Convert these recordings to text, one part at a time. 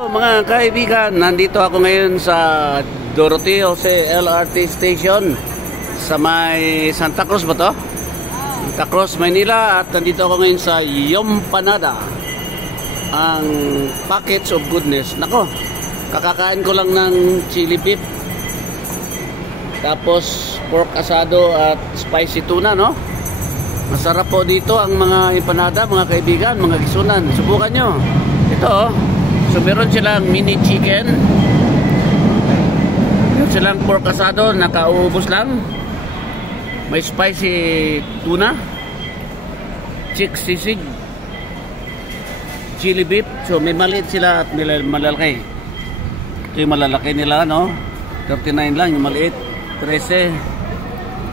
Mga kaibigan, nandito ako ngayon sa Dorothy Jose LRT Station sa may Santa Cruz ba to? Santa Cruz, Maynila. At nandito ako ngayon sa Yumpanada, ang package of goodness. Nako, kakakain ko lang ng chili beef, tapos pork asado at spicy tuna, no? Masarap po dito ang mga empanada, mga kaibigan, mga gisunan. Subukan nyo. Ito, oh. So meron silang mini chicken, meron silang pork asado, nakaubos lang. May spicy tuna, chick sisig, chili beef. So may maliit sila at may malalaki. Ito yung malalaki nila, no? 39 lang yung maliit, 13.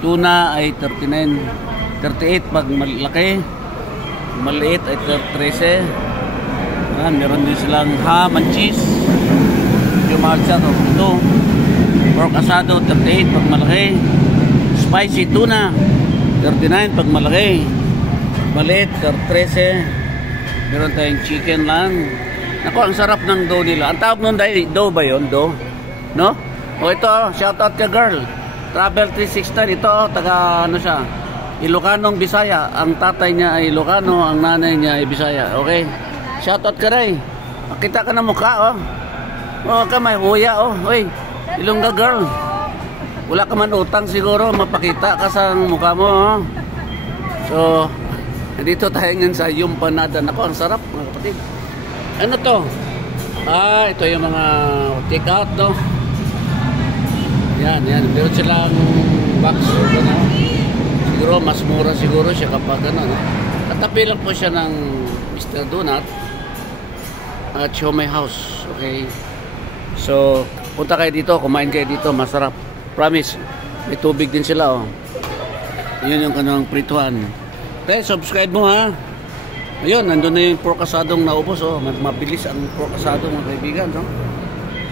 Tuna ay 39, 38 pag malaki, maliit ay 13. Meron din silang ham and cheese. Yung mahal siya to. Ito, pork asado 38 pag malaki, spicy tuna 39 pag malaki, maliit 13. Meron tayong chicken lang. Ako, ang sarap ng dough nila. Ang tawag nun dough ba yun? Dough? No? O ito, shout out ka girl, Travel 369. Ito, taga ano siya, Ilocanong Bisaya. Ang tatay niya ay Ilocano, ang nanay niya ay Bisaya. Okay, shoutout ka rin. Makita ka na mukha, oh. Oh, ka may huya, oh. Uy, Ilongga girl. Wala ka man utang siguro, mapakita ka sa mukha mo, oh. So, dito tayo ngayon sa Yumpanada. Nako, ang sarap, mga kapatid. Ano to? Ito yung mga take out, no? Yan. Meron silang box, ano? Siguro, mas mura siguro siya kapag, ano, no? Katabi lang po siya ng Mr. Donut at Siomai House. Okay, so punta kayo dito, kumain kayo dito, masarap, promise. May tubig din sila, oh. Yun yung kanilang prituhan. Okay, subscribe mo, ha. Ayun, nandun na yung pork asadong naubos, oh. Mabilis ang pork asadong, mga kaibigan, no?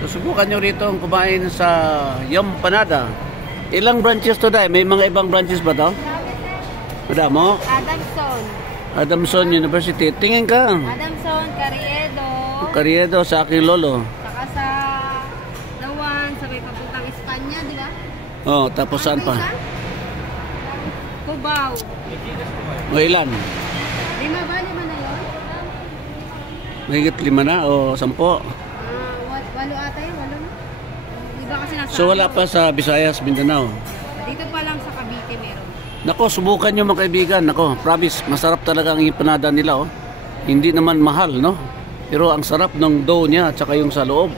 So subukan nyo rito ang kumain sa Yumpanada. Ilang branches to dahil? May mga ibang branches ba to? Madamo? Adamson University. Tingin ka. Adamson, Carriedo sa aking lolo. Saka sa Lawan, sa may papuntang Espanya, di ba? Oh, tapos saan pa? Cubao. O ilan? 5 ba? 5 na yun? Mahigit 5 na o 10? 8 ata yun, 8 na. Iba kasi nasa... So wala pa sa Visayas, Mindanao? Dito pa lang sa Cavite meron. Nako, subukan nyo mga kaibigan. Nako, promise, masarap talaga ang empanada nila, oh. Hindi naman mahal, no? Pero ang sarap ng dough niya at saka yung sa loob.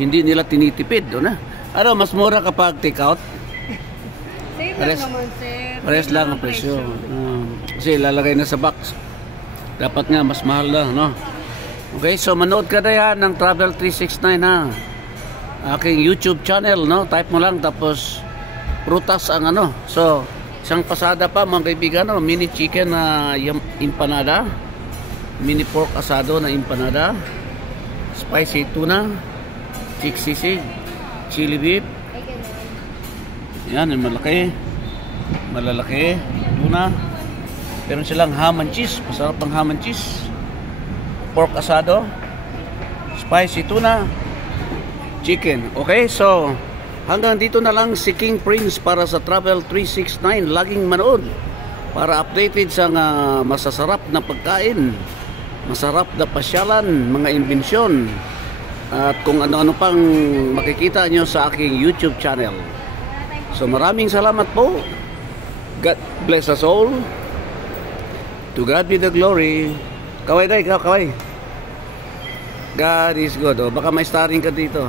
Hindi nila tinitipid, no? Ano, mas mura kapag take out? Same lang naman, sir. Pares lang ang presyo. Kasi lalagay na sa box. Dapat nga, mas mahal lang, no? Okay, so manood ka na yan ng Travel 369, ha? Aking YouTube channel, no? Type mo lang, tapos prutas ang ano. So, isang pasada pa, mga kaibigan, no? Mini chicken na empanada, mini pork asado na empanada, spicy tuna, chick sisig, chili beef. Yan, yung malaki, malalaki tuna. Meron silang ham and cheese, masarap ang ham and cheese, pork asado, spicy tuna, chicken. Okay, so hanggang dito na lang si King Prince para sa Travel 369. Laging manood para updated sa masasarap na pagkain, masarap na pasyalan, mga imbensyon, at kung ano-ano pang makikita nyo sa aking YouTube channel. So maraming salamat po. God bless us all. To God be the glory. Kaway day, kaway. God is good. O, baka may starring ka dito.